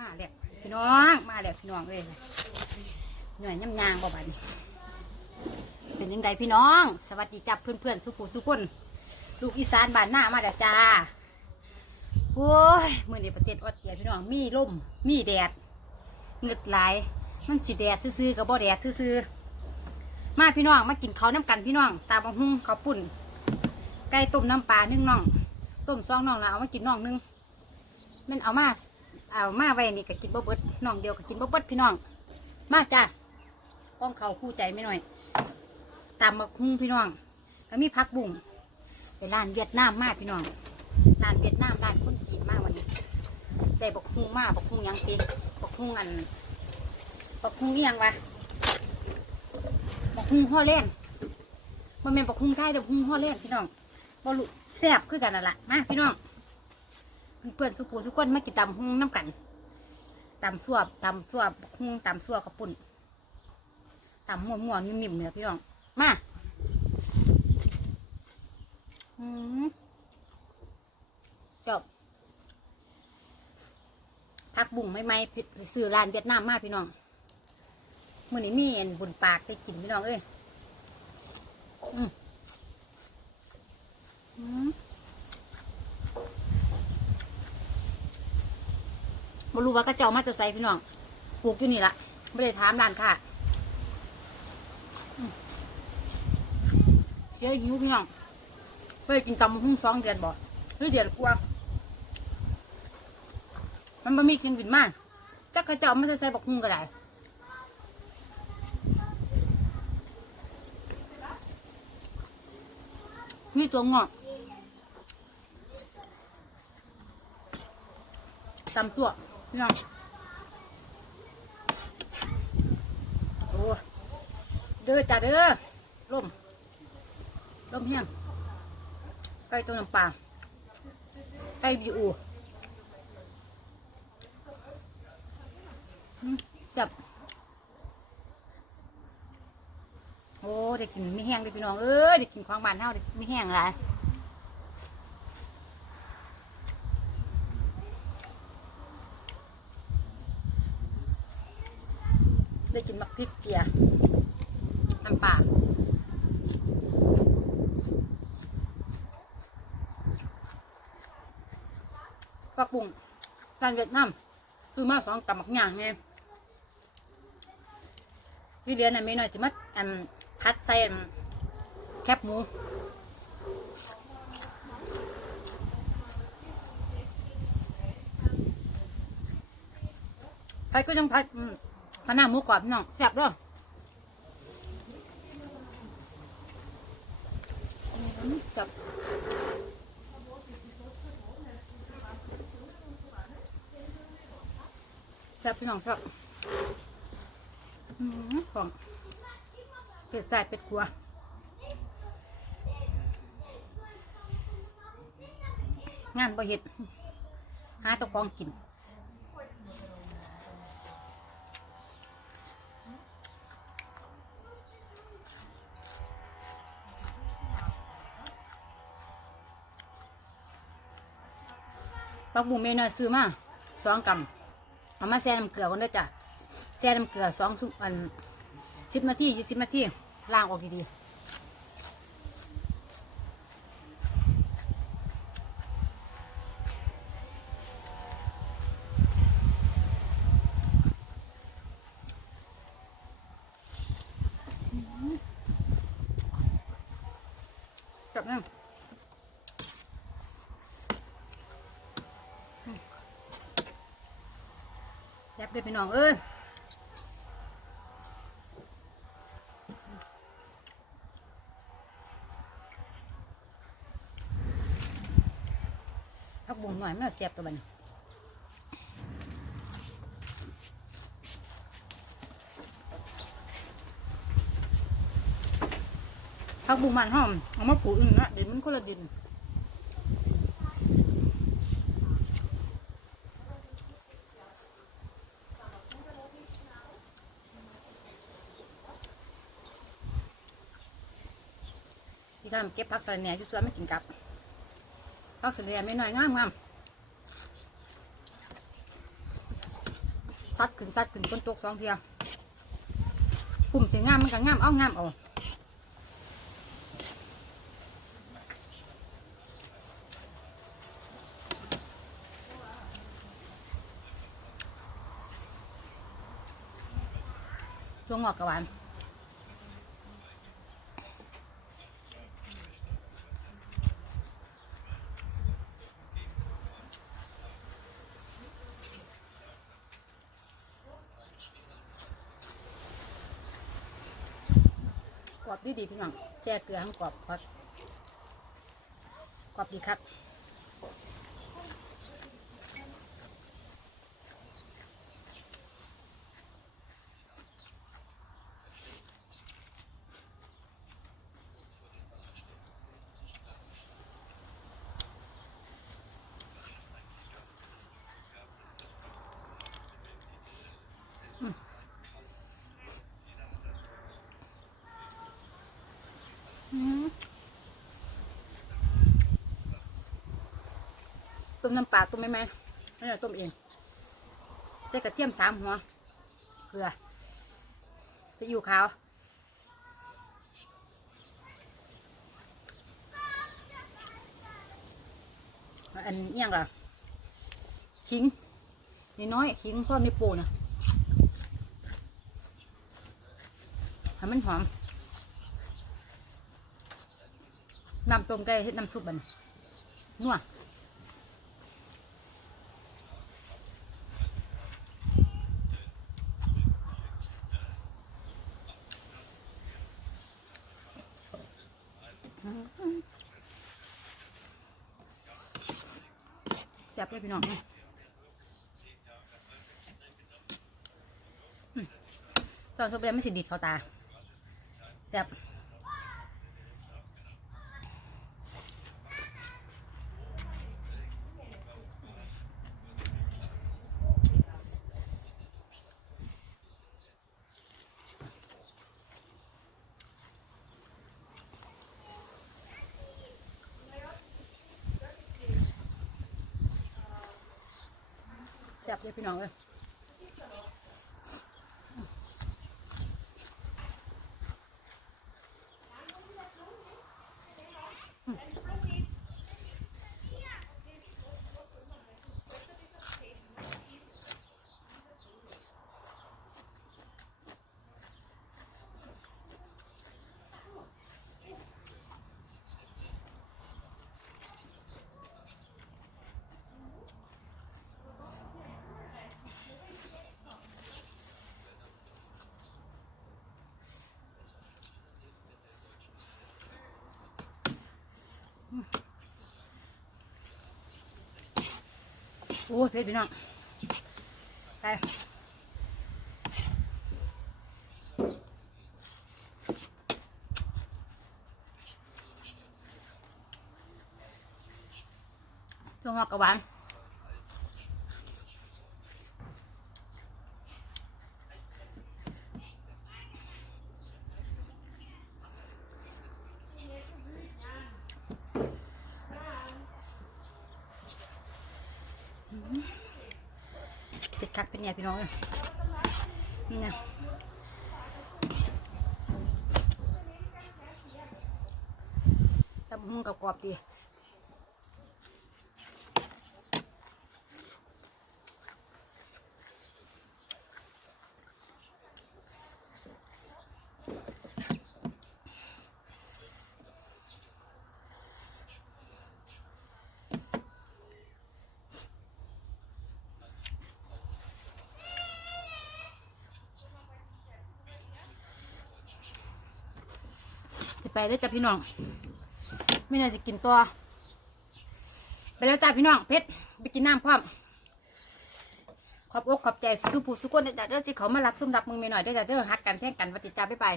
มาแล้วพี่น้องมาแล้วพี่น้องเลยหน่วยย่ำยางบ่บัดนเป็นยังไงพี่น้อง สวัสดีจับเพื่อนๆสุขุสุกุนลูกอีสานบ้านหน้ามาแล้วจ้าโอ้ยมื่อนี้ประเทศออสเตรียพี่น้องมีลมมีแดดเงืดไหลายมันสิแดดซื่อๆกับบ่แดดซื่อๆมาพี่น้องมากินข้าวน้ำกันพี่น้อง ตาบังหุ่งข้าวปุ่นไก่ต้มน้ำปลานึ่งน่องต้มซองน่องนะเอามากินน่องนึงมันเอามา เอามาไว้นี่ก็กินบ่เบิดน้องเดียวก็กินบ่เบิดพี่น้อง มาจ้าก้องเขาคู่ใจไม่หน่อยตามมาคุ้งพี่น้องก็มีพักบุ่งไปร้านเวียดนามมากพี่น้องร้านเวียดนามร้านคนจีนมากวันนี้แต่บักคุ้งมากบักคุ้งยังตีบักคุ้งอันบักคุ้งอียังวะบักคุ้งห่อเล่นมันเป็นบักคุ้งไทยแต่บักคุ้งห่อเล่นพี่น้องบอลุแซ่บคือกันนั่นแหละมาพี่น้อง เพื่อนสุปูสุกคนมากินตำหุ้งน้ำกันตำซัวตำซัวหุ้งตำซัวกระปุ่นตำม่วม่วนิ่มๆเนี่ยพี่น้องมาจบพักบุ่งไม่ไม่ไปซื้อร้านเวียดนามมาพี่น้องมื้อนี้มีอันบุญปากได้กินพี่น้องเอ้ยอืม บ่รู้ว่าก็เจ้ามาจะใส่พี่น้องปลูกอยู่นี่ละไม่ได้ถามร้านค่ะอืมเจ๊หิวพี่น้องไปกินตำบักหุ่งสองเดือนบ่หรือเดือนกว่ามันบ่มีกินบินมากจักเขาเจ้ามาจะใส่บักหุ่งก็ได้มีตัวงอกตำจั่ว พี่น้องโอ้เด้อจ้าเด้อล่มล่มเฮียงไก่ตัวน้ำปลาไก่บิอูอืมแซ่บโอ้ได้กินไม่แห้งเลยพี่น้องเอ้ยได้กินของบ้านเฮาได้ไม่แห้งหลาย ได้กินมักพริกเจียน้ำปลาฟักบุ้งร้านเวียดนามซื้อมาสองตำมักย่างไงที่เรียนน่ะไม่น้อยจะมาอันพัดใส่แคบหมูพัดก็ยังพัด อืมพะหน้าหมูกรอบพี่น้องแซ่บเด้ออืมแซ่บแซ่บพี่น้องแซ่บอของเป็ดใส่เป็ดขัวงานบ่เฮ็ด หาตะกองกิน ปักบุ้งเมนอยซื้อมาสองกำเอามาแช่น้ำเกลือกันด้จ้ะแช่น้ำเกลือสองสุอันสิบนาทียี่สิบนาทีล้างออกดีๆ แซ่บเพี่น้องเอ้ยพักบุ้งหน่อยไม่เอาเสียบตัวบันพักบุ้งมันหอมเอามาปลูกอื่นนะเดี๋ยวมันคนละดิน ที่ทำเก็บผักสะระแหน่อยู่สวนไม่กินกับผักสะระแหน่ไม่น้อยงามงามซัดขึ้นซัดขึ้นฝนตกสองเทียปุ่มสีงามมันก็งามเอางามเอาช่วงงอกกะวาน อบดีดีๆพี่น้องแช่เกลือให้กรอบกรอบดีครับอืม ต้มน้ำปลาต้มไหมไหมนั่นแหละต้มเอง ใส่กระเทียมสามหัวเกลือซีอิ๊วขาวอันนี้ยังล่ะขิงนี่น้อยขิงพ่อมีปูนะให้มันหอมน้ำต้มไก่เฮ็ดน้ำซุปบันนัว แซ่บเลยพี่น้องนะอืมซอสซุปแล้วไม่สิดิดเขาตาแซ่บ แซ่บเลยพี่น้องเลย โอ้ยเผ็ดพี่น้องไปตัวหอกกระวาน เป็ดคักเป็นไงพี่น้องเนี่นะตำหุ่งกับกรอบดี ไปได้จ้ะพี่น้องไม่น่าจะกินตัวไปแล้วจ้ะพี่น้องเพชรไปกินน้ำพร้อมขอบอกขอบใจทุกผู้ทุกคนเด้อจ้ะเด้อที่เขามารับซุ่มรับมือเมหน่อยได้อจ้ะเด้อฮักกันแพ่งกันปฏิจาบ๊ายบาย